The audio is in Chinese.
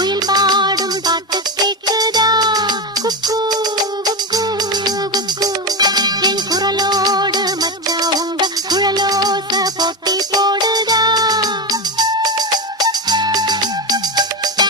对吧？